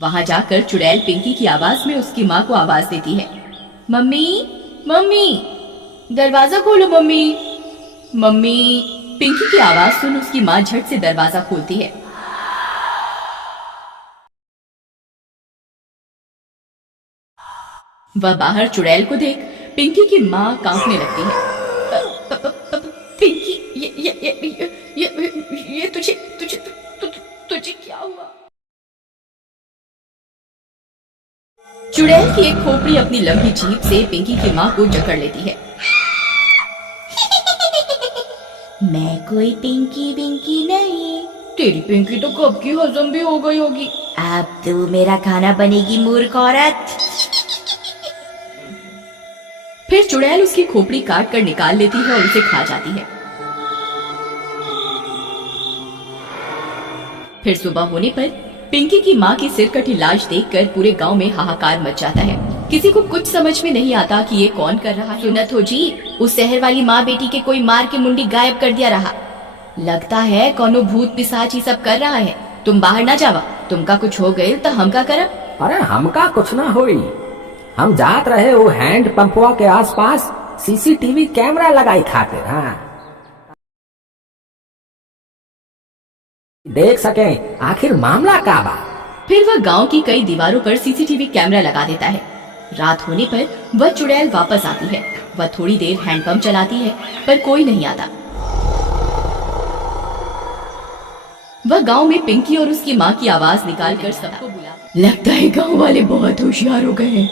वहाँ जाकर चुड़ैल पिंकी की आवाज में उसकी माँ को आवाज देती है। मम्मी, मम्मी, दरवाजा खोलो मम्मी। मम्मी। पिंकी की आवाज सुन उसकी माँ झट से दरवाजा खोलती है। वह बाहर चुड़ैल को देख पिंकी की माँ कांपने लगती है। पिंकी, ये तुझे क्या हुआ? चुड़ैल की एक खोपड़ी अपनी लंबी जीभ से पिंकी की माँ को जकड़ लेती है। मैं कोई पिंकी विंकी नहीं। तेरी पिंकी तो कब की हजम भी हो गई होगी। अब तू मेरा खाना बनेगी मूर्ख औरत। फिर चुड़ैल उसकी खोपड़ी काट कर निकाल लेती है और उसे खा जाती है। फिर सुबह होने पर पिंकी की माँ की सिर कटी लाश देखकर पूरे गांव में हाहाकार मच जाता है। किसी को कुछ समझ में नहीं आता कि ये कौन कर रहा है। सुनत हो जी, उस शहर वाली माँ बेटी के कोई मार के मुंडी गायब कर दिया रहा। लगता है कोनो भूत पिशाच ही सब कर रहा है। तुम बाहर ना जावा, तुमका कुछ हो गए तो हम का करब? अरे हमका कुछ ना हुई, हम जात रहे वो हैंड पंपवा के आसपास सीसीटीवी कैमरा लगाई खातिर। हाँ, देख सके आखिर मामला का बा। फिर वह गांव की कई दीवारों पर सीसीटीवी कैमरा लगा देता है। रात होने पर वह चुड़ैल वापस आती है। वह थोड़ी देर हैंडपंप चलाती है पर कोई नहीं आता। वह गांव में पिंकी और उसकी माँ की आवाज निकालकर सबको बुला। लगता है गांव वाले बहुत होशियार हो गए हैं,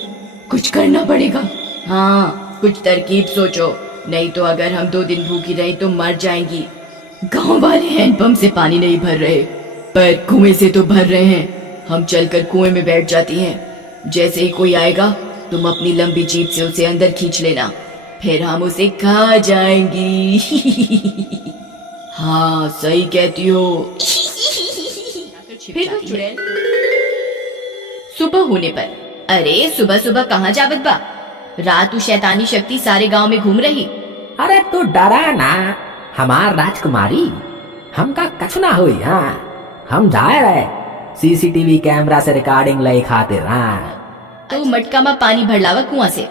कुछ करना पड़ेगा। हाँ, कुछ तरकीब सोचो, नहीं तो अगर हम 2 दिन भूखी रही तो मर जाएंगी। गांव वाले हैंडपंप से पानी नहीं भर रहे पर कुएं से तो भर रहे हैं। हम चलकर कुएं में बैठ जाती हैं। जैसे ही कोई आएगा तुम अपनी लंबी जीभ से उसे अंदर खींच लेना, फिर हम उसे खा जाएंगी। हाँ, सही कहती हो। फिर चुड़ैल सुबह होने पर, अरे सुबह सुबह कहाँ जावत बा? रात शैतानी शक्ति सारे गांव में घूम रही। अरे तू डरा ना हमार राजकुमारी, हमका कछ ना हुई। हाँ, हम जाए रहे सीसीटीवी कैमरा से रिकॉर्डिंग ले खातिर। हाँ, तो मटका में पानी भर लावा कुआं से।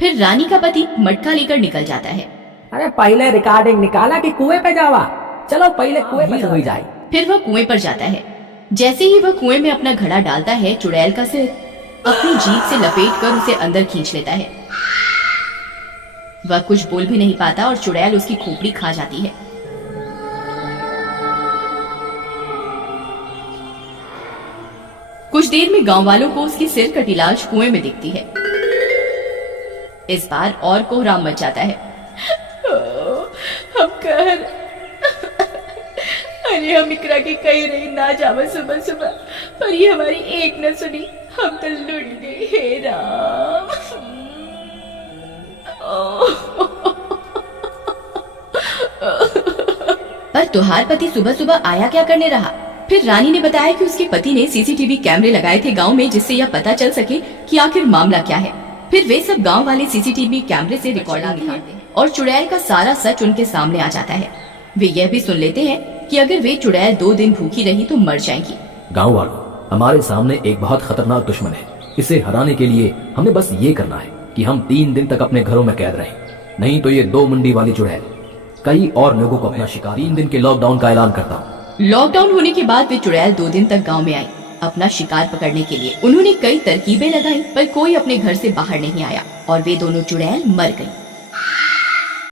फिर रानी का पति मटका लेकर निकल जाता है। अरे पहले रिकॉर्डिंग निकाला कि कुएं पे जावा? चलो पहले कुएं पे हो जाए। फिर वह कुएं पर जाता है। जैसे ही वह कुएं में अपना घड़ा डालता है, चुड़ैल का सिर अपनी जीभ से लपेट कर उसे अंदर खींच लेता है। वह कुछ बोल भी नहीं पाता और चुड़ैल उसकी खोपड़ी खा जाती है। कुछ देर में गांव वालों को उसकी सिर कटी लाश कुएं में दिखती है। इस बार और कोहराम मच जाता है। हम कर अरे हम इकरा के कहीं रही ना जावा सुबह सुबह, पर ये हमारी एक न सुनी, हम तो लुट गए। हे राम। पर तुहार पति सुबह सुबह आया क्या करने रहा? फिर रानी ने बताया कि उसके पति ने सीसीटीवी कैमरे लगाए थे गांव में, जिससे यह पता चल सके कि आखिर मामला क्या है। फिर वे सब गांव वाले सीसीटीवी कैमरे से रिकॉर्डिंग निकालते हैं और चुड़ैल का सारा सच उनके सामने आ जाता है। वे यह भी सुन लेते हैं कि अगर वे चुड़ैल 2 दिन भूखी रही तो मर जाएंगी। गांव वालों, हमारे सामने एक बहुत खतरनाक दुश्मन है। इसे हराने के लिए हमें बस ये करना है कि हम 3 दिन तक अपने घरों में कैद रहें, नहीं तो ये 2 मुंडी वाली चुड़ैल कई और लोगों को अपना शिकार। 3 दिन के लॉकडाउन का ऐलान करता हूँ। लॉकडाउन होने के बाद वे चुड़ैल 2 दिन तक गांव में आई अपना शिकार पकड़ने के लिए। उन्होंने कई तरकीबें लगाई पर कोई अपने घर से बाहर नहीं आया और वे दोनों चुड़ैल मर गई।